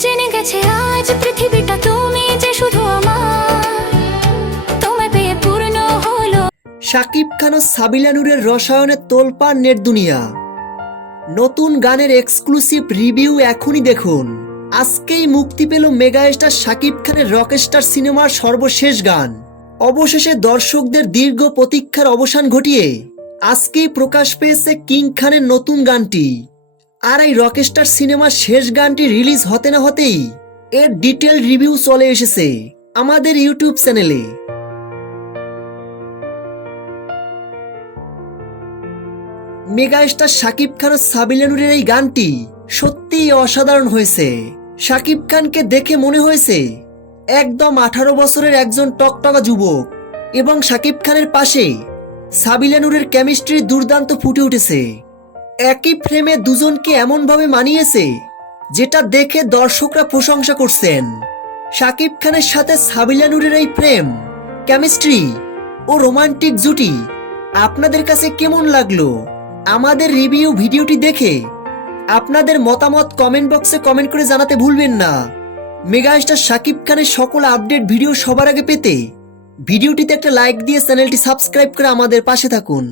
জেনে গেছে আজ পৃথিবীটা তুমি যে শুধু আমার, তোমায় পেয়ে পূর্ণ হলো। শাকিব খান ও সাবিলা নূরের রসায়নের তোলপাড় নেট দুনিয়া। নতুন গানের এক্সক্লুসিভ রিভিউ এখনই দেখুন। আজকেই মুক্তি পেল মেগা স্টার শাকিব খানের রকস্টার সিনেমার সর্বশেষ গান। অবশেষে দর্শকদের দীর্ঘ প্রতীক্ষার অবসান ঘটিয়ে আজকেই প্রকাশ পেয়েছে কিং খানের নতুন গানটি। আর এই রকস্টার সিনেমার শেষ গানটি রিলিজ হতে না হতেই এর ডিটেল রিভিউ চলে এসেছে আমাদের ইউটিউব চ্যানেলে। মেগা স্টার শাকিব খান ও সাবিলা নূরের এই গানটি সত্যিই অসাধারণ হয়েছে। শাকিব খানকে দেখে মনে হয়েছে একদম 18 বছরের একজন টকটকা যুবক, এবং শাকিব খানের পাশে সাবিলা নূরের কেমিস্ট্রি দুর্দান্ত ফুটে উঠেছে। একই ফ্রেমে দুজনকে এমনভাবে মানিয়েছে যেটা দেখে দর্শকরা প্রশংসা করছেন। শাকিব খানের সাথে সাবিলা নূরের এই প্রেম, কেমিস্ট্রি ও রোমান্টিক জুটি আপনাদের কাছে কেমন লাগলো? আমাদের রিভিউ ভিডিওটি দেখে আপনাদের মতামত কমেন্ট বক্সে কমেন্ট করে জানাতে ভুলবেন না। মেগা স্টার শাকিব খানের সকল আপডেট ভিডিও সবার আগে পেতে ভিডিওটিতে একটা লাইক দিয়ে চ্যানেলটি সাবস্ক্রাইব করে আমাদের পাশে থাকুন।